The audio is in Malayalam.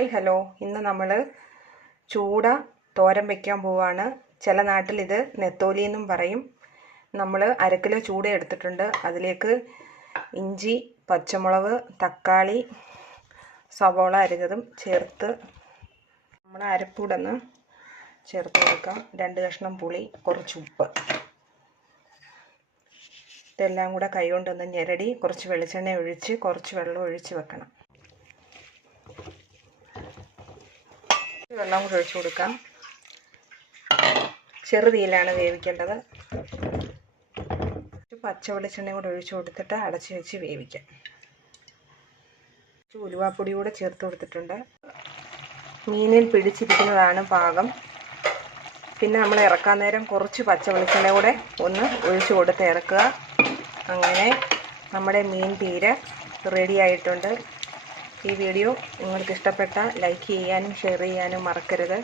Hi hello. ഇന്ന് നമ്മൾ ചൂട തോരൻ വയ്ക്കാൻ പോവാണ്. ചില നാട്ടിൽ ഇത് നെത്തോലി എന്നും പറയും. നമ്മൾ അരക്കിലോ കിലോ ചൂട എടുത്തിട്ടുണ്ട്. അതിലേക്ക് ഇഞ്ചി പച്ചമുളക് തക്കാളി സവോള അരിഞ്ഞതും ചേർത്ത് നമ്മൾ അരപ്പൂടൊന്ന് ചേർത്ത് കൊടുക്കാം. രണ്ട് കഷ്ണം പുളി കുറച്ച് ഉപ്പ്. ഇതെല്ലാം കൂടെ കൈകൊണ്ടൊന്ന് ഞെരടി കുറച്ച് വെളിച്ചെണ്ണ ഒഴിച്ച് കുറച്ച് വെള്ളം ഒഴിച്ച് വെക്കണം. വെള്ളം കൂടി ഒഴിച്ചു കൊടുക്കാം. ചെറുതീയിലാണ് വേവിക്കേണ്ടത്. പച്ച വെളിച്ചെണ്ണയും കൂടെ ഒഴിച്ചു കൊടുത്തിട്ട് അടച്ച് വെച്ച് വേവിക്കാം. ഉലുവാപ്പൊടി കൂടെ ചേർത്ത് കൊടുത്തിട്ടുണ്ട്. മീനിൽ പിടിച്ചിരിക്കുന്നതാണ് പാകം. പിന്നെ നമ്മൾ ഇറക്കാൻ നേരം കുറച്ച് പച്ച വെളിച്ചെണ്ണ കൂടെ ഒന്ന് ഒഴിച്ചു കൊടുത്ത് ഇറക്കുക. അങ്ങനെ നമ്മുടെ മീൻ തീരെ റെഡി ആയിട്ടുണ്ട്. ഈ വീഡിയോ നിങ്ങൾക്ക് ഇഷ്ടപ്പെട്ട ലൈക്ക് ചെയ്യാനും ഷെയർ ചെയ്യാനും മറക്കരുത്.